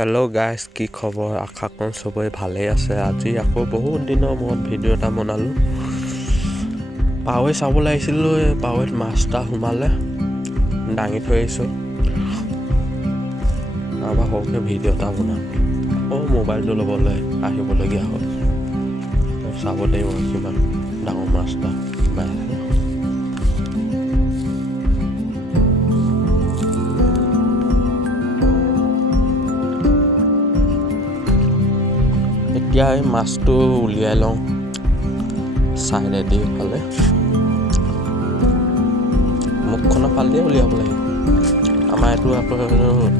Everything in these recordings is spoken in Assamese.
হেল্ল' গাইজ, কি খবৰ? আশা কৰোঁ চবেই ভালেই আছে। আজি আকৌ বহুত দিনৰ মূৰত ভিডিঅ' এটা বনালোঁ। পাৱৈ চাবলৈ আহিছিলোঁ, এই পাৱৈত মাছ এটা সোমালে, দাঙি থৈ আহিছোঁ। তাৰপৰা সৰুকৈ ভিডিঅ' এটা বনালোঁ। আকৌ মোবাইলটো ল'বলৈ আহিবলগীয়া হ'ল। চাব লাগিব কিমান ডাঙৰ মাছ এটা সোমাইছে। এতিয়া এই মাছটো উলিয়াই লওঁ চাইডেদি ফালে, মুখখনৰ ফালেদিয়ে উলিয়াব লাগিব। আমাৰ এইটো আকৌ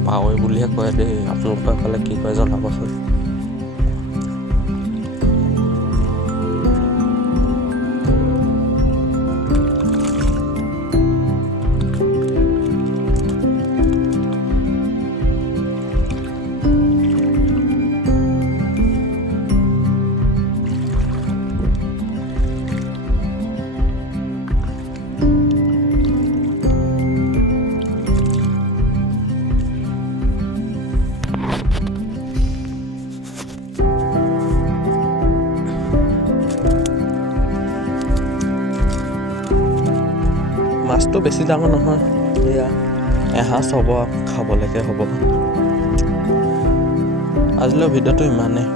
পাৱৈ বুলিহে কয় দেই, আপোনালোকৰ ফালে কি কয় জনাবচোন। মাছটো বেছি ডাঙৰ নহয়, এয়া এসাঁজ হ'ব, খাবলৈকে হ'ব। আজিলৈ ভিডিঅ'টো ইমানেই।